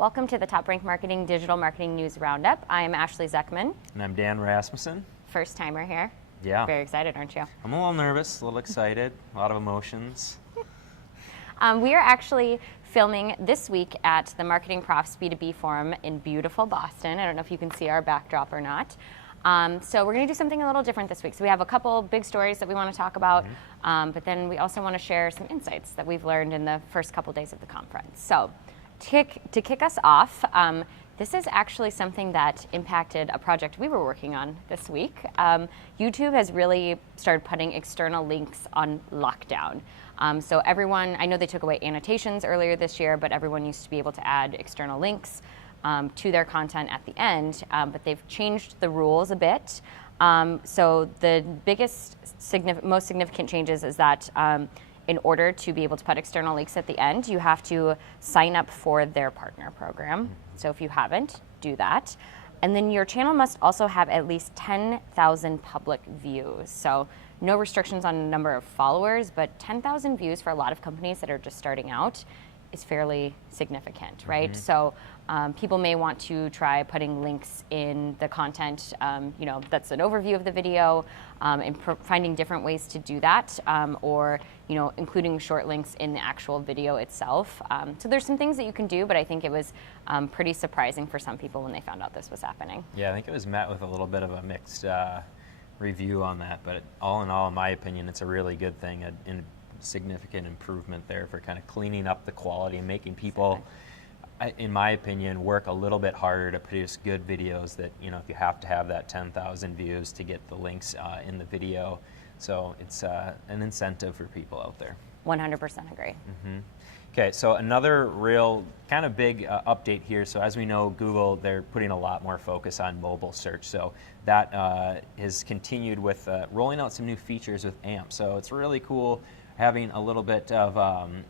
Welcome to the TopRank Marketing Digital Marketing News Roundup. I am Ashley Zeckman. And I'm Dan Rasmussen. First timer here. Yeah. Very excited, aren't you? I'm a little nervous, a little excited, a lot of emotions. We are actually filming this week at the MarketingProfs B2B Forum in beautiful Boston. I don't know if you can see our backdrop or not. So we're going to do something a little different this week. So we have a couple big stories that we want to talk about, but then we also want to share some insights that we've learned in the first couple days of the conference. So to kick us off, this is actually something that impacted a project we were working on this week. YouTube has really started putting external links on lockdown. So everyone, I know they took away annotations earlier this year, but everyone used to be able to add external links to their content at the end, but they've changed the rules a bit. So the biggest, most significant changes is that in order to be able to put external links at the end, you have to sign up for their partner program. So if you haven't, do that. And then your channel must also have at least 10,000 public views. So no restrictions on the number of followers, but 10,000 views for a lot of companies that are just starting out is fairly significant, right? So people may want to try putting links in the content, that's an overview of the video, and finding different ways to do that, or including short links in the actual video itself. So there's some things that you can do, but I think it was pretty surprising for some people when they found out this was happening. Yeah, I think it was met with a little bit of a mixed review on that, but all in all, in my opinion, it's a really good thing, a significant improvement there for kind of cleaning up the quality and making people, in my opinion, work a little bit harder to produce good videos that, if you have to have that 10,000 views to get the links in the video. So it's an incentive for people out there. 100% agree. Okay, so another real kind of big update here. So as we know, Google, they're putting a lot more focus on mobile search. So that has continued with rolling out some new features with AMP. So it's really cool having a little bit of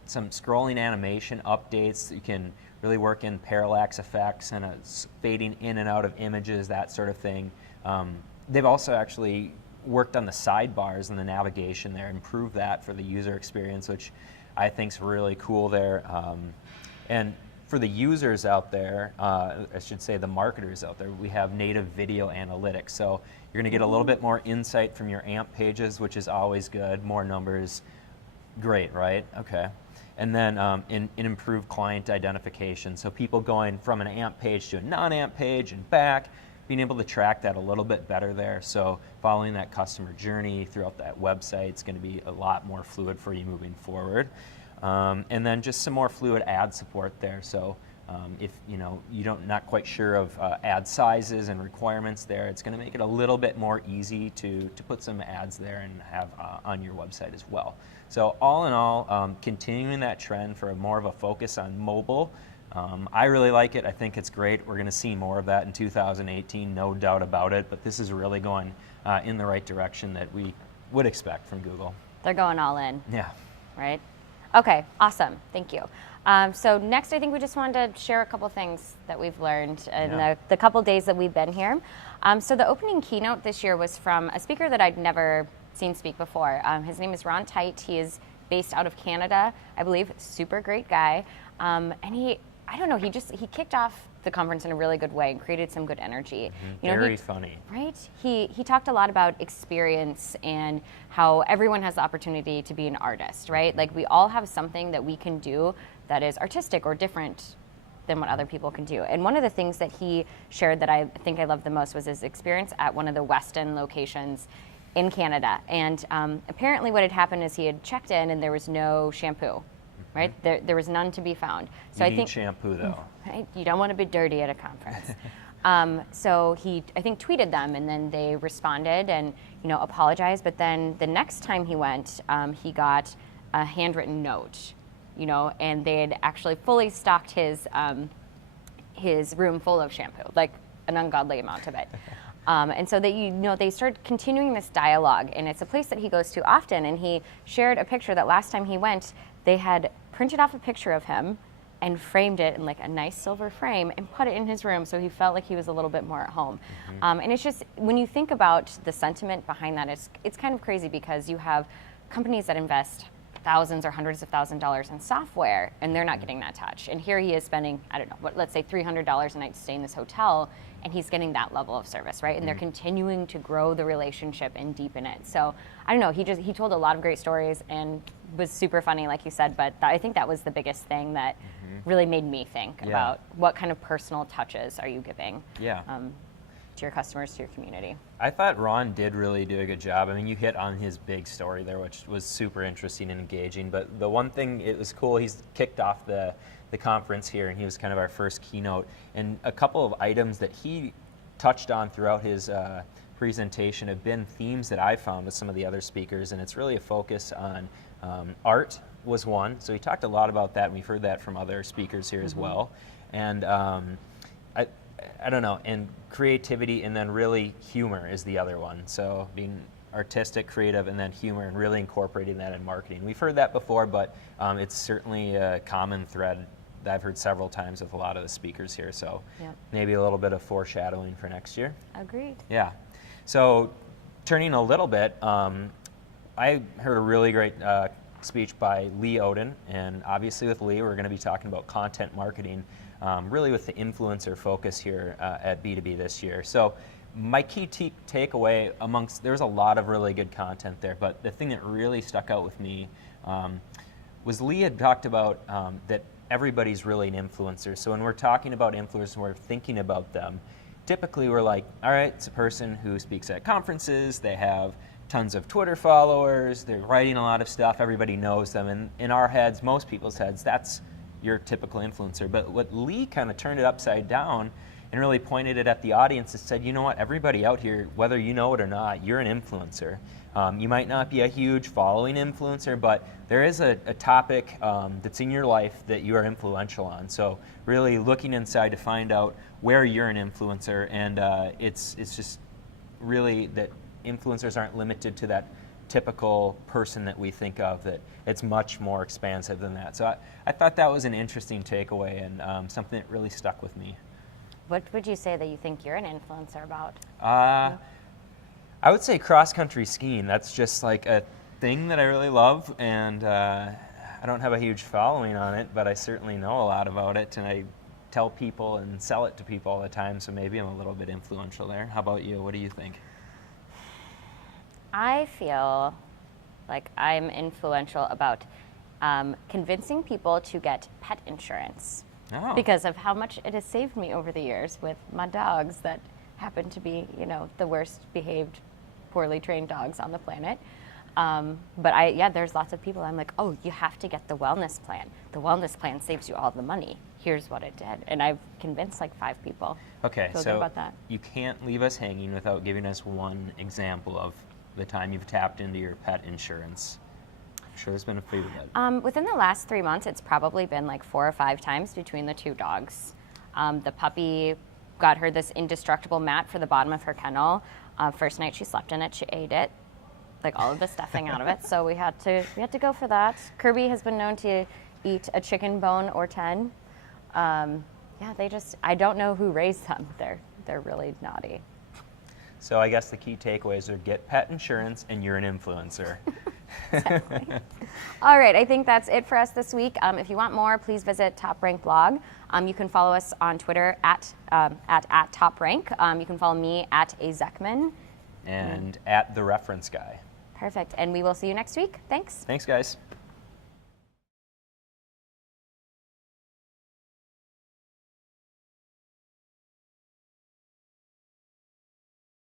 some scrolling animation updates. You can really work in parallax effects and fading in and out of images, that sort of thing. They've also actually worked on the sidebars and the navigation there, improved that for the user experience, which I think is really cool there. And for the users out there, I should say the marketers out there, we have native video analytics. So you're gonna get a little bit more insight from your AMP pages, which is always good, more numbers. Great, right? Okay. And then in improved client identification. So people going from an AMP page to a non-AMP page and back, being able to track that a little bit better there. So following that customer journey throughout that website is going to be a lot more fluid for you moving forward. And then just some more fluid ad support there. So if you're not quite sure of ad sizes and requirements there, it's going to make it a little bit more easy to put some ads there and have on your website as well. So all in all, continuing that trend for more of a focus on mobile. I really like it. I think it's great. We're going to see more of that in 2018, no doubt about it. But this is really going in the right direction that we would expect from Google. They're going all in. Yeah. Right? Okay, awesome. Thank you. So next, I think we just wanted to share a couple things that we've learned in the couple days that we've been here. So the opening keynote this year was from a speaker that I'd never seen speak before. His name is Ron Tite. He is based out of Canada, I believe. Super great guy. And he kicked off the conference in a really good way and created some good energy. Very funny. Right? He talked a lot about experience and how everyone has the opportunity to be an artist, right? Like we all have something that we can do that is artistic or different than what other people can do. And one of the things that he shared that I think I loved the most was his experience at one of the Westin locations in Canada. And apparently what had happened is he had checked in and there was no shampoo. Right? There was none to be found. So you need shampoo though. Right? You don't want to be dirty at a conference. So he, I think, tweeted them and then they responded and apologized. But then the next time he went, he got a handwritten note, and they had actually fully stocked his room full of shampoo, like an ungodly amount of it. And so that they started continuing this dialogue, and it's a place that he goes to often. And he shared a picture that last time he went, they had printed off a picture of him and framed it in like a nice silver frame and put it in his room so he felt like he was a little bit more at home. And it's just, when you think about the sentiment behind that, it's kind of crazy because you have companies that invest thousands or hundreds of thousands of dollars in software, and they're not getting that touch. And here he is spending, I don't know, let's say $300 a night to stay in this hotel, and he's getting that level of service, right? And they're continuing to grow the relationship and deepen it. So I don't know, he told a lot of great stories and was super funny, like you said, but I think that was the biggest thing that really made me think about what kind of personal touches are you giving to your customers, to your community. I thought Ron did really do a good job. I mean, you hit on his big story there, which was super interesting and engaging. But the one thing, it was cool, he's kicked off the conference here, and he was kind of our first keynote. And a couple of items that he touched on throughout his presentation have been themes that I found with some of the other speakers, and it's really a focus on art was one. So he talked a lot about that, and we've heard that from other speakers here as well. And I don't know, and creativity, and then really humor is the other one. So being artistic, creative, and then humor, and really incorporating that in marketing. We've heard that before, but it's certainly a common thread that I've heard several times with a lot of the speakers here. So maybe a little bit of foreshadowing for next year. Agreed. Yeah. So turning a little bit, I heard a really great speech by Lee Odin, and obviously with Lee, we're going to be talking about content marketing, really with the influencer focus here at B2B this year. So my key takeaway there's a lot of really good content there, but the thing that really stuck out with me was Lee had talked about that everybody's really an influencer. So when we're talking about influencers, we're thinking about them, typically we're like, all right, it's a person who speaks at conferences, they have tons of Twitter followers, they're writing a lot of stuff, everybody knows them, and in our heads, most people's heads, that's your typical influencer. But what Lee kind of turned it upside down and really pointed it at the audience and said, you know what, everybody out here, whether you know it or not, you're an influencer. You might not be a huge following influencer, but there is a topic that's in your life that you are influential on. So really looking inside to find out where you're an influencer, and it's just really that influencers aren't limited to that typical person that we think of, that it's much more expansive than that. So I thought that was an interesting takeaway, and something that really stuck with me. What would you say that you think you're an influencer about? I would say cross-country skiing. That's just like a thing that I really love, and I don't have a huge following on it, but I certainly know a lot about it, and I tell people and sell it to people all the time, so maybe I'm a little bit influential there. How about you? What do you think? I feel like I'm influential about convincing people to get pet insurance because of how much it has saved me over the years with my dogs that happen to be, the worst behaved, poorly trained dogs on the planet. But there's lots of people I'm like, oh, you have to get the wellness plan. The wellness plan saves you all the money. Here's what it did. And I've convinced like 5 people. Okay, Feel so good about that. You can't leave us hanging without giving us one example of the time you've tapped into your pet insurance. I'm sure there's been a few of that. Within the last 3 months, it's probably been like 4 or 5 times between the 2 dogs. The puppy got her this indestructible mat for the bottom of her kennel. First night she slept in it, she ate it, like all of the stuffing out of it. So we had to go for that. Kirby has been known to eat a chicken bone or 10. I don't know who raised them. They're really naughty. So I guess the key takeaways are get pet insurance and you're an influencer. Exactly. All right, I think that's it for us this week. If you want more, please visit TopRank blog. You can follow us on Twitter at TopRank. You can follow me at Zeckman. And at The Reference Guy. Perfect. And we will see you next week. Thanks. Thanks, guys.